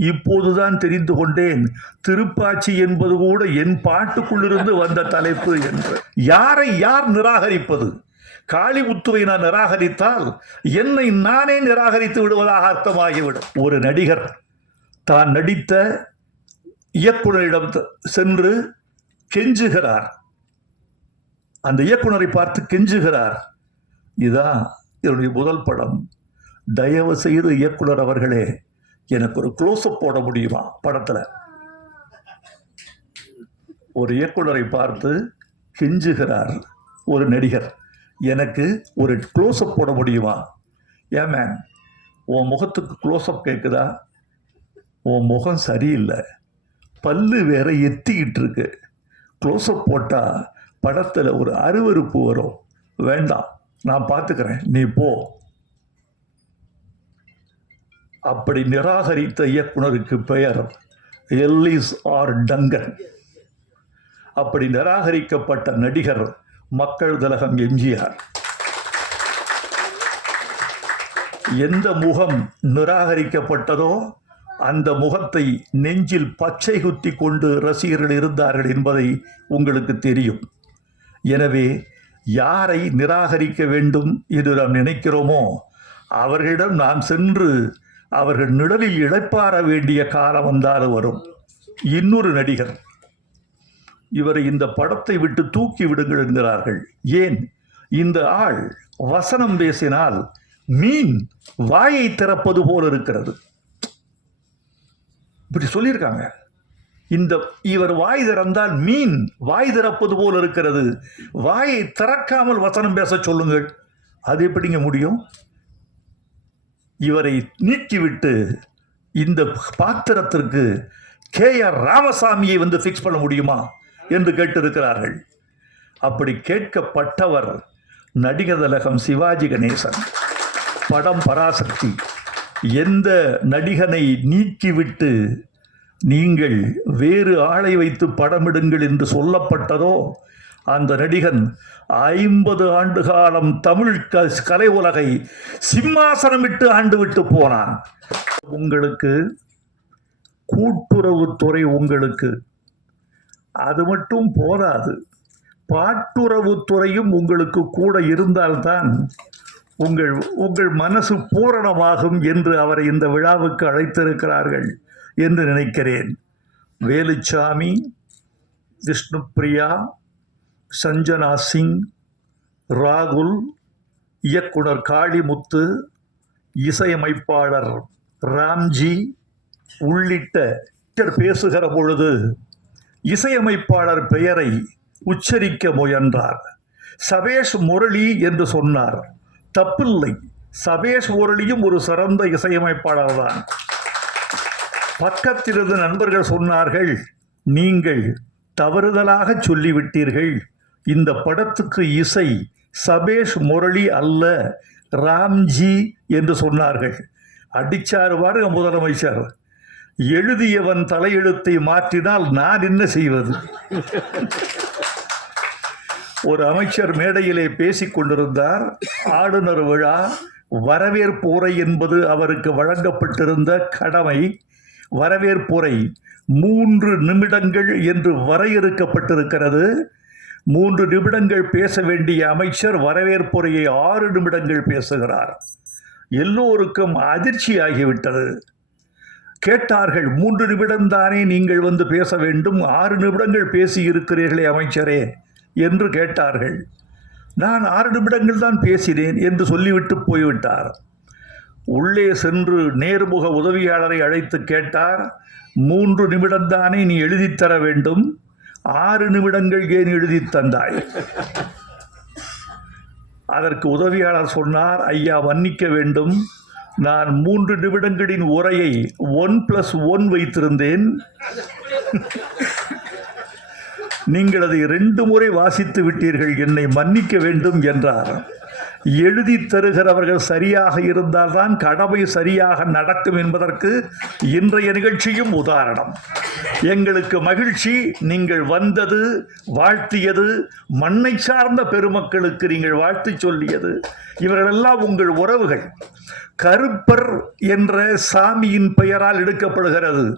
இப்போதுதான் தெரிந்து கொண்டேன். திருப்பாச்சி என்பது கூட என் பாட்டுக்குள்ளிருந்து வந்த தலைப்பு என்று. யாரை யார் நிராகரிப்பது? காளிமுத்துவை நான் நிராகரித்தால் என்னை நானே நிராகரித்து விடுவதாக அர்த்தமாகிவிடும். ஒரு நடிகர் தான் நடித்த இயக்குனரிடம் சென்று கெஞ்சுகிறார். அந்த இயக்குனரை பார்த்து கெஞ்சுகிறார். இதான் என்னுடைய முதல் படம். தயவு செய்து இயக்குனர் அவர்களே எனக்கு ஒரு க்ளோஸ்அப் போட முடியுமா படத்தில்? ஒரு இயக்குனரை பார்த்து கெஞ்சுகிறார் ஒரு நடிகர். எனக்கு ஒரு க்ளோஸ்அப் போட முடியுமா? ஏன் மேம் உன் முகத்துக்கு க்ளோஸ்அப் கேட்குதா உன் முகம் சரியில்லை. பல்லு வேற எத்திக்கிட்டு இருக்கு. க்ளோஸ்அப் போட்டால் படத்தில் ஒரு அருவருப்பு வரும். வேண்டாம் நான் பார்த்துக்கிறேன். நீ போ. அப்படி நிராகரித்த இயக்குனருக்கு பெயர் எல்லிஸ் ஆர் டங்கன். அப்படி நிராகரிக்கப்பட்ட நடிகர் மக்கள் திலகம் எம்ஜிஆர். எந்த முகம் நிராகரிக்கப்பட்டதோ அந்த முகத்தை நெஞ்சில் பச்சை குத்தி கொண்டு ரசிகர்கள் இருந்தார்கள் என்பதை உங்களுக்கு தெரியும். எனவே யாரை நிராகரிக்க வேண்டும் என்று நாம் நினைக்கிறோமோ அவர்களிடம் நாம் சென்று அவர்கள் நிழலில் இழைப்பாற வேண்டிய காலம் வந்தால் வரும். இன்னொரு நடிகர். இவரை இந்த படத்தை விட்டு தூக்கி விடுங்கள் என்கிறார்கள். ஏன்? இந்த ஆள் வசனம் பேசினால் மீன் வாயை திறப்பது போல் இருக்கிறது. இப்படி சொல்லியிருக்காங்க. இந்த இவர் வாய் திறந்தால் மீன் வாய் திறப்பது போல் இருக்கிறது. வாயை திறக்காமல் வசனம் பேச சொல்லுங்கள். அது எப்படிங்க முடியும்? இவரை நீக்கிவிட்டு இந்த பாத்திரத்திற்கு கே ஆர் ராமசாமியை வந்து ஃபிக்ஸ் பண்ண முடியுமா என்று கேட்டிருக்கிறார்கள். அப்படி கேட்கப்பட்டவர் நடிகர் திலகம் சிவாஜி கணேசன். படம் பராசக்தி. எந்த நடிகனை நீக்கிவிட்டு நீங்கள் வேறு ஆளை வைத்து படமிடுங்கள் என்று சொல்லப்பட்டதோ அந்த நடிகன் ஐம்பது ஆண்டு காலம் தமிழ் கலை உலகை சிம்மாசனமிட்டு ஆண்டு விட்டு போனான். உங்களுக்கு கூட்டுறவுத்துறை உங்களுக்கு. அது மட்டும் போதாது. பாட்டுறவுத்துறையும் உங்களுக்கு கூட இருந்தால்தான் உங்கள் உங்கள் மனசு பூரணமாகும் என்று அவரை இந்த விழாவுக்கு அழைத்திருக்கிறார்கள் என்று நினைக்கிறேன். வேலுச்சாமி விஷ்ணுப்பிரியா சஞ்சனா சிங் ராகுல் இயக்குனர் காளிமுத்து இசையமைப்பாளர் ராம்ஜி உள்ளிட்ட பேசுகிற பொழுது இசையமைப்பாளர் பெயரை உச்சரிக்க முயன்றார். சபேஷ் முரளி என்று சொன்னார். தப்பில்லை. சபேஷ் முரளியும் ஒரு சிறந்த இசையமைப்பாளர் தான். பக்கத்திலிருந்து நண்பர்கள் சொன்னார்கள் நீங்கள் தவறுதலாக சொல்லிவிட்டீர்கள். இந்த படத்துக்கு இசை சபேஷ் முரளி அல்ல ராம்ஜி என்று சொன்னார்கள். அடிச்சார் பாருங்க முதலமைச்சர். எழுதியவன் தலையெழுத்தை மாற்றினால் நான் என்ன செய்வது? ஒரு அமைச்சர் மேடையிலே பேசிக் கொண்டிருந்தார். ஆளுநர் விழா வரவேற்புரை என்பது அவருக்கு வழங்கப்பட்டிருந்த கடமை. வரவேற்புரை மூன்று நிமிடங்கள் என்று வரையறுக்கப்பட்டிருக்கிறது. மூன்று நிமிடங்கள் பேச வேண்டிய அமைச்சர் வரவேற்புரையை ஆறு நிமிடங்கள் பேசுகிறார். எல்லோருக்கும் அதிர்ச்சி ஆகிவிட்டது கேட்டார்கள் மூன்று நிமிடம்தானே நீங்கள் வந்து பேச வேண்டும் ஆறு நிமிடங்கள் பேசி இருக்கிறீர்களே அமைச்சரே என்று கேட்டார்கள். நான் ஆறு நிமிடங்கள் தான் பேசினேன் என்று சொல்லிவிட்டு போய்விட்டார். உள்ளே சென்று நேர்முக உதவியாளரை அழைத்து கேட்டார் மூன்று நிமிடம்தானே நீ எழுதித் தர வேண்டும் ஆறு நிமிடங்கள் ஏன் எழுதித் தந்தாய்? அதற்கு உதவியாளர் சொன்னார் ஐயா மன்னிக்க வேண்டும். நான் மூன்று நிமிடங்களின் உரையை ஒன் பிளஸ் ஒன் வைத்திருந்தேன். நீங்கள் அதை ரெண்டு முறை வாசித்து விட்டீர்கள். என்னை மன்னிக்க வேண்டும் என்றார். எழுதி தருகிறவர்கள் சரியாக இருந்தால்தான் கடமை சரியாக நடக்கும் என்பதற்கு இன்றைய நிகழ்ச்சியும் உதாரணம். எங்களுக்கு மகிழ்ச்சி நீங்கள் வந்தது வாழ்த்தியது மண்ணை சார்ந்த பெருமக்களுக்கு நீங்கள் வாழ்த்து சொல்லியது. இவர்களெல்லாம் உங்கள் உறவுகள். கருப்பர் என்ற சாமியின் பெயரால் எடுக்கப்படுகிறது.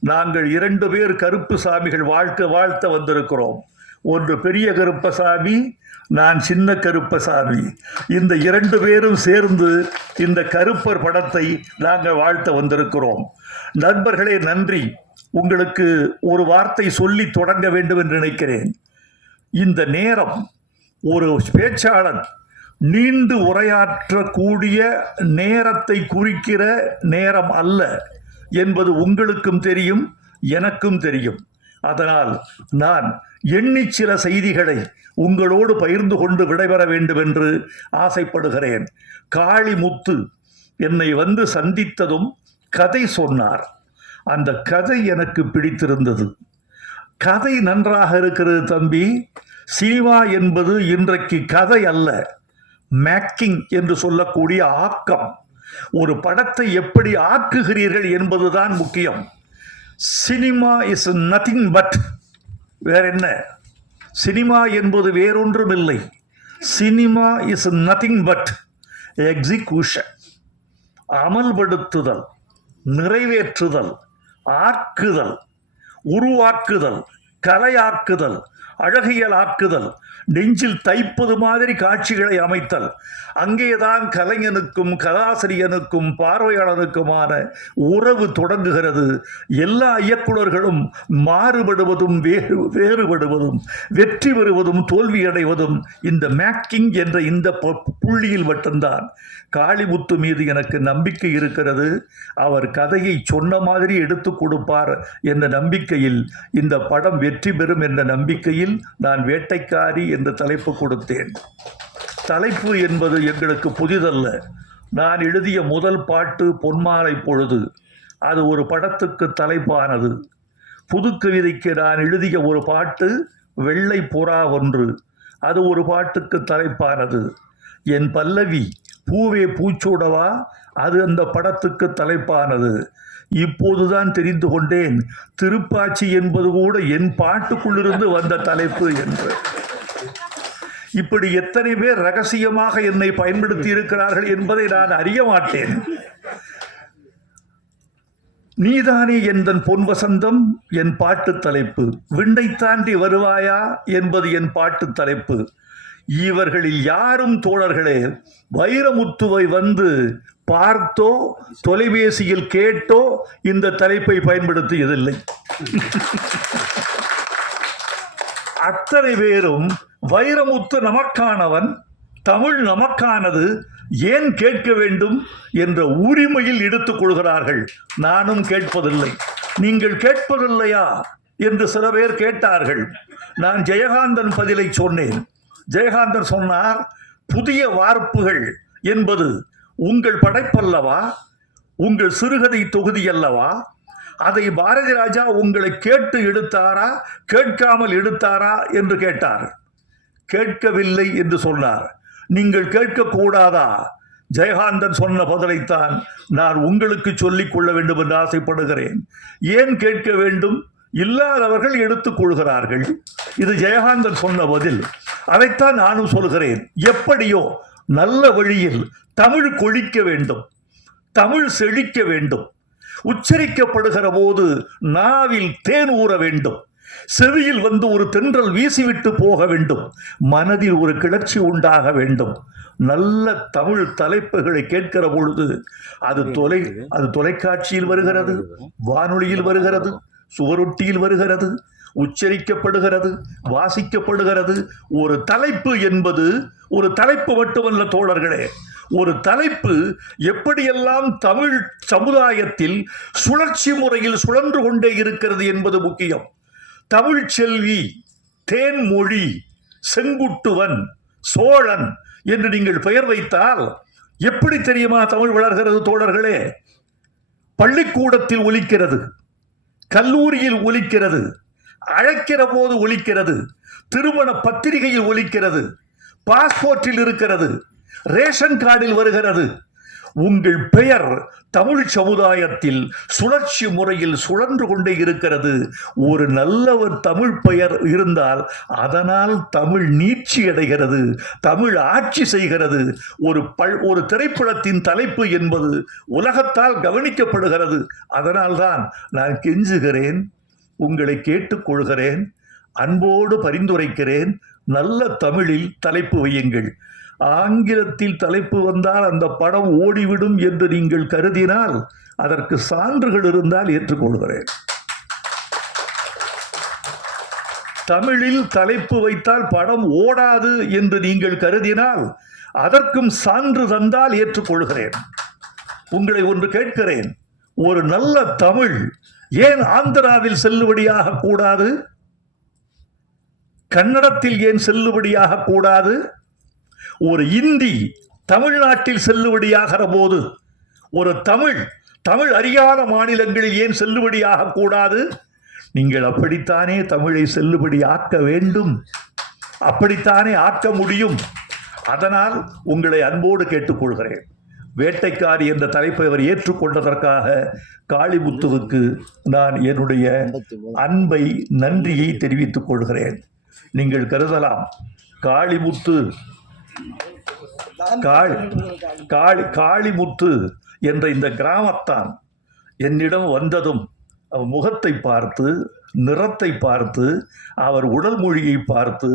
நாங்கள் இரண்டு பேர் கருப்பு சாமிகள் வாழ்க்க வாழ்த்த வந்திருக்கிறோம். ஒன்று பெரிய கருப்பசாமி நான் சின்ன கருப்பசாமி. இந்த இரண்டு பேரும் சேர்ந்து இந்த கருப்பர் படத்தை நாங்கள் வாழ்த்த வந்திருக்கிறோம். நண்பர்களே நன்றி. உங்களுக்கு ஒரு வார்த்தை சொல்லி தொடங்க வேண்டும் என்று நினைக்கிறேன். இந்த நேரம் ஒரு பேச்சாளன் நீண்டு உரையாற்றக்கூடிய நேரத்தை குறிக்கிற நேரம் அல்ல என்பது உங்களுக்கும் தெரியும் எனக்கும் தெரியும். அதனால் நான் எண்ணி சில செய்திகளை உங்களோடு பகிர்ந்து கொண்டு விடைபெற வேண்டும் என்று ஆசைப்படுகிறேன். காளிமுத்து என்னை வந்து சந்தித்ததும் கதை சொன்னார். அந்த கதை எனக்கு பிடித்திருந்தது. கதை நன்றாக இருக்கிறது தம்பி. சினிமா என்பது இன்றைக்கு கதை அல்ல. மேக்கிங் என்று சொல்லக்கூடிய ஆக்கம். ஒரு படத்தை எப்படி ஆக்குகிறீர்கள் என்பதுதான் முக்கியம். சினிமா இஸ் நத்திங் பட் வேற என்ன சினிமா என்பது வேறொன்றும் இல்லை cinema is nothing but execution அமல்படுத்துதல் நிறைவேற்றுதல் ஆக்குதல் உருவாக்குதல் கலையாக்குதல் அழகியல் ஆக்குதல் நெஞ்சில் தைப்பது மாதிரி காட்சிகளை அமைத்தல். அங்கேதான் கலைஞனுக்கும் கதாசிரியனுக்கும் பார்வையாளனுக்குமான உறவு தொடங்குகிறது. எல்லா இயக்குனர்களும் மாறுபடுவதும் வேறு வேறுபடுவதும் வெற்றி பெறுவதும் தோல்வியடைவதும் இந்த மேக்கிங் என்ற இந்த புள்ளியில் மட்டும்தான். காளிமுத்து மீது எனக்கு நம்பிக்கை இருக்கிறது. அவர் கதையை சொன்ன மாதிரி எடுத்து கொடுப்பார் என்ற நம்பிக்கையில் இந்த படம் வெற்றி பெறும் என்ற நம்பிக்கையில் நான் வேட்டைக்காரி இந்த தலைப்பு கொடுத்தேன். தலைப்பு என்பது எங்களுக்கு புதிதல்ல. நான் எழுதிய முதல் பாட்டு பொன்மாலை பொழுது அது ஒரு படத்துக்கு தலைப்பானது. புது கவிதைக்கு நான் எழுதிய ஒரு பாட்டு வெள்ளை புறா ஒன்று அது ஒரு பாட்டுக்கு தலைப்பானது. என் பல்லவி பூவே பூச்சூடவா அது அந்த படத்துக்கு தலைப்பானது. இப்போதுதான் தெரிந்து கொண்டேன் திருப்பாச்சி என்பது கூட என் பாட்டுக்குள்ளிருந்து வந்த தலைப்பு என்று. இப்படி எத்தனை பேர் ரகசியமாக என்னை பயன்படுத்தி இருக்கிறார்கள் என்பதை நான் அறிய மாட்டேன். நீதானே எந்தன் பொன் வசந்தம் என் பாட்டு தலைப்பு. விண்டை தாண்டி வருவாயா? என்பது என் பாட்டு தலைப்பு. இவர்களில் யாரும் தோழர்களே வைரமுத்துவை வந்து பார்த்தோ தொலைபேசியில் கேட்டோ இந்த தலைப்பை பயன்படுத்தியதில்லை. அத்தனை பேரும் வைரமுத்து நமக்கானவன் தமிழ் நமக்கானது ஏன் கேட்க வேண்டும் என்ற உரிமையில் எடுத்துக் கொள்கிறார்கள். நானும் கேட்பதில்லை. நீங்கள் கேட்பதில்லையா? என்று சில பேர் கேட்டார்கள். நான் ஜெயகாந்தன் பதிலை சொன்னேன். ஜெயகாந்தன் சொன்னார் புதிய வார்ப்புகள் என்பது உங்கள் படைப்பல்லவா? உங்கள் சிறுகதை தொகுதி அல்லவா அதை பாரதி ராஜா உங்களை கேட்டு எடுத்தாரா கேட்காமல் எடுத்தாரா? என்று கேட்டார். கேட்கவில்லை என்று சொன்னார். நீங்கள் கேட்கக்கூடாதா? ஜெயகாந்தன் சொன்ன பதிலைத்தான் நான் உங்களுக்கு சொல்லிக் கொள்ள வேண்டும் என்று ஆசைப்படுகிறேன். ஏன் கேட்க வேண்டும்? இல்லாதவர்கள் எடுத்துக் கொள்கிறார்கள். இது ஜெயகாந்தன் சொன்ன பதில். அதைத்தான் நானும் சொல்கிறேன். எப்படியோ நல்ல வழியில் தமிழ் கொழிக்க வேண்டும். தமிழ் செழிக்க வேண்டும். உச்சரிக்கப்படுகிற போது நாவில் தேன் ஊற வேண்டும். செவியில் வந்து ஒரு தென்றல் வீசிவிட்டு போக வேண்டும். மனதில் ஒரு கிளர்ச்சி உண்டாக வேண்டும். நல்ல தமிழ் தலைப்புகளை கேட்கிற பொழுது அது தொலை அது தொலைக்காட்சியில் வருகிறது வானொலியில் வருகிறது சுவரொட்டியில் வருகிறது உச்சரிக்கப்படுகிறது வாசிக்கப்படுகிறது. ஒரு தலைப்பு என்பது ஒரு தலைப்பு மட்டுமல்ல தோழர்களே. ஒரு தலைப்பு எப்படியெல்லாம் தமிழ் சமுதாயத்தில் சுழற்சி முறையில் சுழன்று கொண்டே இருக்கிறது என்பது முக்கியம். தமிழ் செல்வி தேன்மொழி செங்குட்டுவன் சோழன் என்று நீங்கள் பெயர் வைத்தால் எப்படி தெரியுமா தமிழ் வளர்கிறது தோழர்களே? பள்ளிக்கூடத்தில் ஒலிக்கிறது கல்லூரியில் ஒலிக்கிறது அழைக்கிற போது ஒலிக்கிறது திருமண பத்திரிகையில் ஒலிக்கிறது பாஸ்போர்ட்டில் இருக்கிறது ரேஷன் கார்டில் வருகிறது உங்கள் பெயர் தமிழ் சமுதாயத்தில் சுழற்சி முறையில் சுழன்று கொண்டே இருக்கிறது. ஒரு நல்ல ஒரு தமிழ் பெயர் இருந்தால் அதனால் தமிழ் நீட்சி அடைகிறது தமிழ் ஆட்சி செய்கிறது. ஒரு பல் ஒரு திரைப்படத்தின் தலைப்பு என்பது உலகத்தால் கவனிக்கப்படுகிறது. அதனால்தான் நான் கெஞ்சுகிறேன் உங்களை கேட்டுக்கொள்கிறேன் அன்போடு பரிந்துரைக்கிறேன் நல்ல தமிழில் தலைப்பு வையுங்கள். ஆங்கிலத்தில் தலைப்பு வந்தால் அந்த படம் ஓடிவிடும் என்று நீங்கள் கருதினால் அதற்கு சான்றுகள் இருந்தால் ஏற்றுக்கொள்கிறேன். தமிழில் தலைப்பு வைத்தால் படம் ஓடாது என்று நீங்கள் கருதினால் அதற்கும் சான்று தந்தால் ஏற்றுக்கொள்கிறேன். உங்களை ஒன்று கேட்கிறேன் ஒரு நல்ல தமிழ் ஏன் ஆந்திராவில் செல்லுபடியாக கூடாது? கன்னடத்தில் ஏன் செல்லுபடியாக கூடாது? ஒரு இந்தி தமிழ்நாட்டில் செல்லுபடியாகிற போது ஒரு தமிழ் தமிழ் அறியாத மாநிலங்களில் ஏன் செல்லுபடியாக கூடாது? நீங்கள் அப்படித்தானே தமிழை செல்லுபடி ஆக்க வேண்டும்? அப்படித்தானே ஆக்க முடியும்? அதனால் உங்களை அன்போடு கேட்டுக்கொள்கிறேன். வேட்டைக்காரி என்ற தலைப்பை அவர் ஏற்றுக்கொண்டதற்காக காளிமுத்துவுக்கு நான் என்னுடைய அன்பை நன்றியை தெரிவித்துக் கொள்கிறேன். நீங்கள் கருதலாம் காளிமுத்து காளி காளி காளிமுத்து என்ற இந்த கிராமத்தான் என்னிடம் வந்ததும் அவர் முகத்தை பார்த்து நிறத்தை பார்த்து அவர் உடல் மொழியை பார்த்து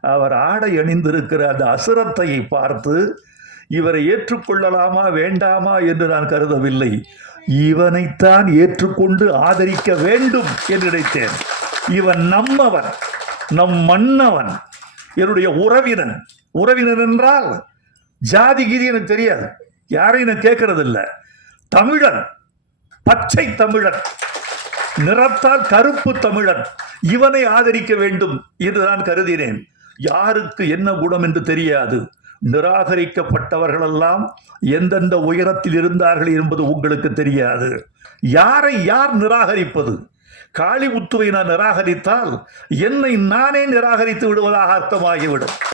அவர் ஆடை அணிந்திருக்கிற அந்த அசுரத்தையை பார்த்து இவரை ஏற்றுக்கொள்ளலாமா வேண்டாமா என்று நான் கருதவில்லை. இவனைத்தான் ஏற்றுக்கொண்டு ஆதரிக்க வேண்டும் என்று நினைத்தேன். இவன் நம்மவன் நம் மன்னவன் என்னுடைய உறவினன். உறவினர் என்றால் ஜாதி கீதி எனக்கு தெரியாது. யாரையும் நான் கேட்கறதில்ல. தமிழன் பச்சை தமிழன். நிறத்தால் கருப்பு தமிழன். இவனை ஆதரிக்க வேண்டும் என்று நான் கருதினேன். யாருக்கு என்ன குணம் என்று தெரியாது. நிராகரிக்கப்பட்டவர்களெல்லாம் எந்தெந்த உயரத்தில் இருந்தார்கள் என்பது உங்களுக்கு தெரியாது. யாரை யார் நிராகரிப்பது? காளிமுத்துவை நான் நிராகரித்தால் என்னை நானே நிராகரித்து விடுவதாக அர்த்தமாகிவிடும்.